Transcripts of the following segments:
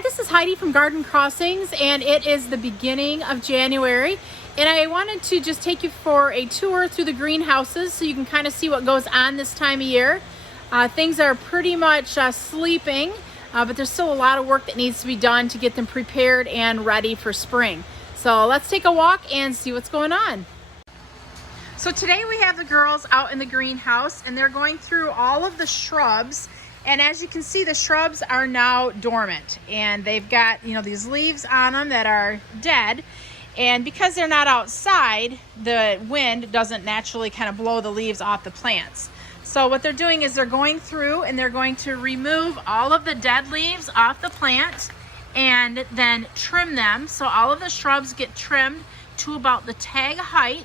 Hi, this is Heidi from Garden Crossings, and it is the beginning of January, and I wanted to just take you for a tour through the greenhouses so you can kind of see what goes on this time of year. Things are pretty much sleeping, but there's still a lot of work that needs to be done to get them prepared and ready for spring. So let's take a walk and see what's going on. So today we have the girls out in the greenhouse, and they're going through all of the shrubs. And as you can see, the shrubs are now dormant, and they've got, these leaves on them that are dead. And because they're not outside, the wind doesn't naturally kind of blow the leaves off the plants. So what they're doing is they're going through and they're going to remove all of the dead leaves off the plant and then trim them. So all of the shrubs get trimmed to about the tag height.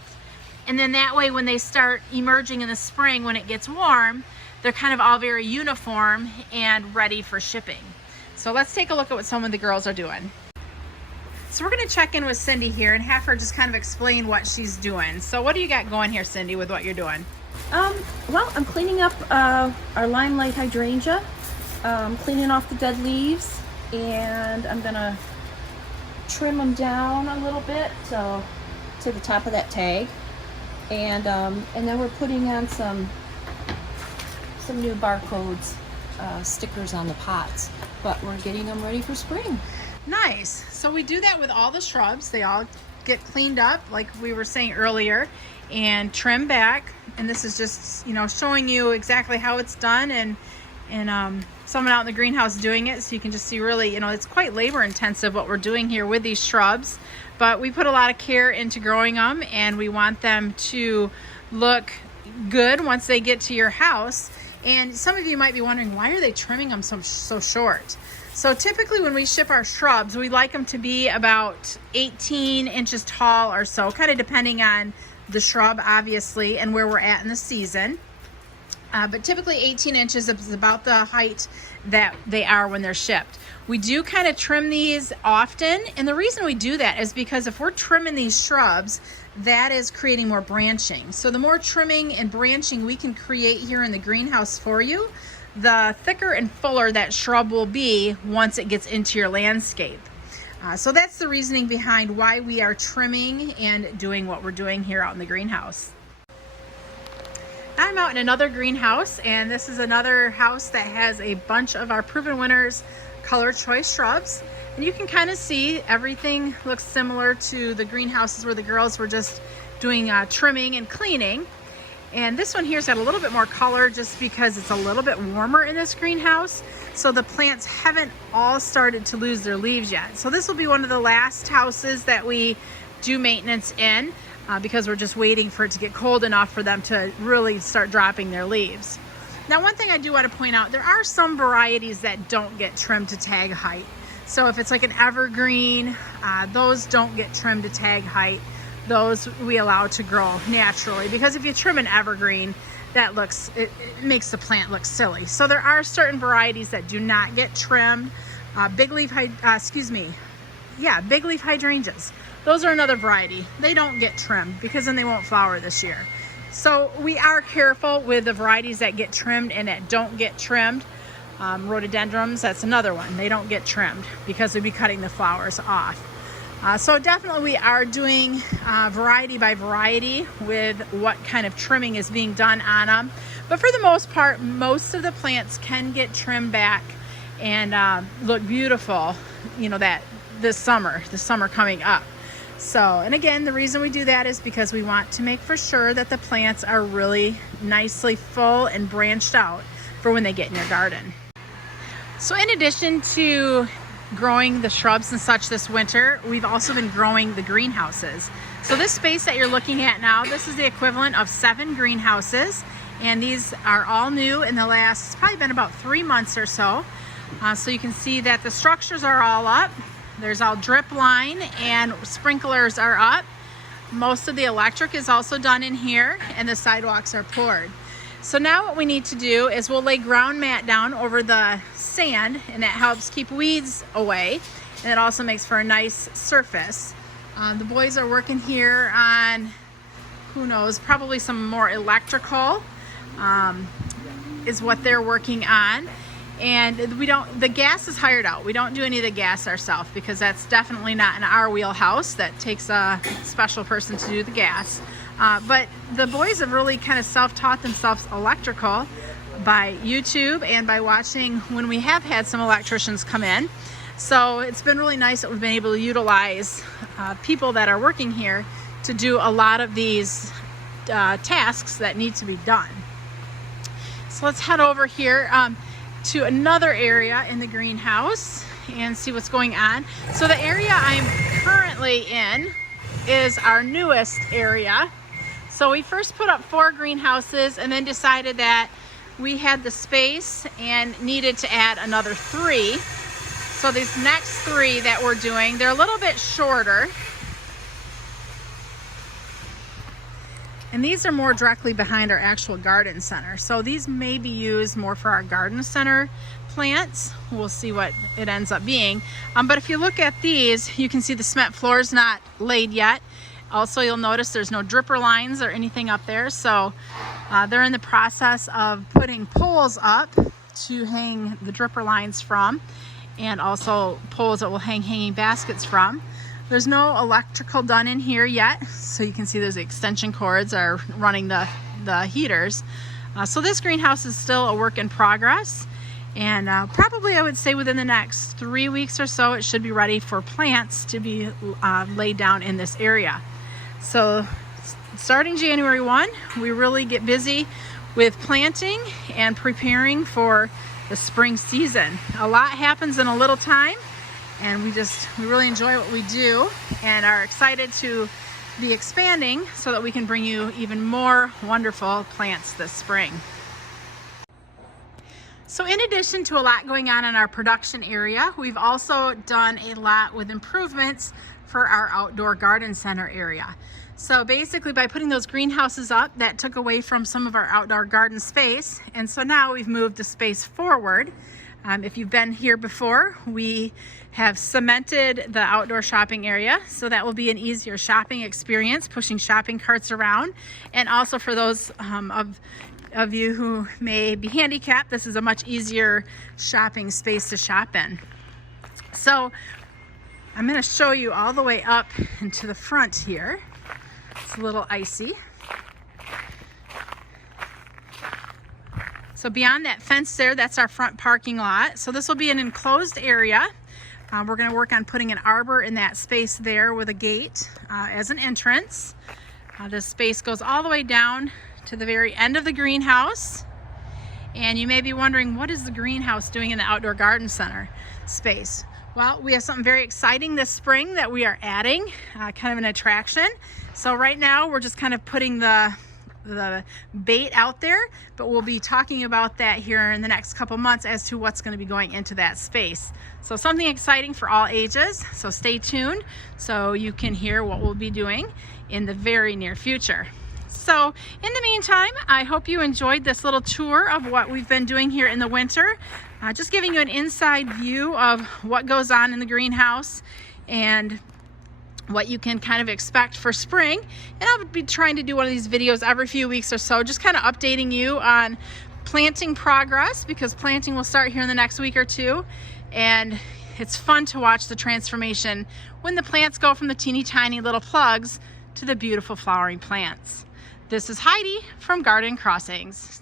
And then that way, when they start emerging in the spring, when it gets warm, they're kind of all very uniform and ready for shipping. So let's take a look at what some of the girls are doing. So we're going to check in with Cindy here and have her just kind of explain what she's doing. So what do you got going here, Cindy, with what you're doing? Well, I'm cleaning up our limelight hydrangea, cleaning off the dead leaves, and I'm going to trim them down a little bit to the top of that tag. And then we're putting on some new barcodes, stickers on the pots, but we're getting them ready for spring. Nice. So we do that with all the shrubs. They all get cleaned up, like we were saying earlier, and trimmed back. And this is just, showing you exactly how it's done, and someone out in the greenhouse doing it, so you can just see really, it's quite labor intensive what we're doing here with these shrubs. But we put a lot of care into growing them, and we want them to look good once they get to your house. And some of you might be wondering, why are they trimming them so short? So typically when we ship our shrubs, we like them to be about 18 inches tall or so, kind of depending on the shrub, obviously, and where we're at in the season. But typically 18 inches is about the height that they are when they're shipped. We do kind of trim these often, and the reason we do that is because if we're trimming these shrubs, that is creating more branching. So the more trimming and branching we can create here in the greenhouse for you, the thicker and fuller that shrub will be once it gets into your landscape. So that's the reasoning behind why we are trimming and doing what we're doing here out in the greenhouse. I'm out in another greenhouse, and this is another house that has a bunch of our Proven Winners color choice shrubs. And you can kind of see everything looks similar to the greenhouses where the girls were just doing trimming and cleaning. And this one here's got a little bit more color just because it's a little bit warmer in this greenhouse. So the plants haven't all started to lose their leaves yet. So this will be one of the last houses that we do maintenance in because we're just waiting for it to get cold enough for them to really start dropping their leaves. Now, one thing I do want to point out, there are some varieties that don't get trimmed to tag height. So if it's like an evergreen, those don't get trimmed to tag height. Those we allow to grow naturally, because if you trim an evergreen, it makes the plant look silly. So there are certain varieties that do not get trimmed. Big leaf hydrangeas. Those are another variety. They don't get trimmed because then they won't flower this year. So we are careful with the varieties that get trimmed and that don't get trimmed. Rhododendrons, that's another one. They don't get trimmed because we'd be cutting the flowers off. So definitely we are doing variety by variety with what kind of trimming is being done on them. But for the most part, most of the plants can get trimmed back and look beautiful, this summer coming up. So, and again, the reason we do that is because we want to make for sure that the plants are really nicely full and branched out for when they get in your garden. So in addition to growing the shrubs and such this winter, we've also been growing the greenhouses. So this space that you're looking at now, this is the equivalent of 7 greenhouses, and these are all new in the last, it's probably been about 3 months or so. So you can see that the structures are all up. There's all drip line and sprinklers are up. Most of the electric is also done in here, and the sidewalks are poured. So now what we need to do is we'll lay ground mat down over the sand, and that helps keep weeds away, and it also makes for a nice surface. The boys are working here on, who knows, probably some more electrical is what they're working on. And the gas is hired out. We don't do any of the gas ourselves because that's definitely not in our wheelhouse. That takes a special person to do the gas. But the boys have really kind of self-taught themselves electrical by YouTube and by watching when we have had some electricians come in. So it's been really nice that we've been able to utilize people that are working here to do a lot of these tasks that need to be done. So let's head over here to another area in the greenhouse and see what's going on. So the area I'm currently in is our newest area. So we first put up 4 greenhouses and then decided that we had the space and needed to add another 3. So these next 3 that we're doing, they're a little bit shorter. And these are more directly behind our actual garden center. So these may be used more for our garden center plants. We'll see what it ends up being. But if you look at these, you can see the cement floor is not laid yet. Also, you'll notice there's no dripper lines or anything up there. So they're in the process of putting poles up to hang the dripper lines from, and also poles that will hang hanging baskets from. There's no electrical done in here yet, so you can see those extension cords are running the heaters. So this greenhouse is still a work in progress, and probably I would say within the next 3 weeks or so it should be ready for plants to be laid down in this area. So starting January 1, we really get busy with planting and preparing for the spring season. A lot happens in a little time, and we really enjoy what we do and are excited to be expanding so that we can bring you even more wonderful plants this spring. So in addition to a lot going on in our production area, we've also done a lot with improvements for our outdoor garden center area. So basically by putting those greenhouses up, that took away from some of our outdoor garden space, and so now we've moved the space forward. If you've been here before, we have cemented the outdoor shopping area, so that will be an easier shopping experience, pushing shopping carts around. And also for those of you who may be handicapped, this is a much easier shopping space to shop in. So I'm going to show you all the way up into the front here. It's a little icy. So beyond that fence there, that's our front parking lot. So this will be an enclosed area. We're going to work on putting an arbor in that space there with a gate as an entrance. This space goes all the way down to the very end of the greenhouse. And you may be wondering, what is the greenhouse doing in the outdoor garden center space? Well, we have something very exciting this spring that we are adding, kind of an attraction. So right now we're just kind of putting the bait out there, but we'll be talking about that here in the next couple months as to what's going to be going into that space. So something exciting for all ages, so stay tuned so you can hear what we'll be doing in the very near future. So in the meantime, I hope you enjoyed this little tour of what we've been doing here in the winter, just giving you an inside view of what goes on in the greenhouse and what you can kind of expect for spring. And I'll be trying to do one of these videos every few weeks or so, just kind of updating you on planting progress, because planting will start here in the next week or two. And it's fun to watch the transformation when the plants go from the teeny tiny little plugs to the beautiful flowering plants. This is Heidi from Garden Crossings.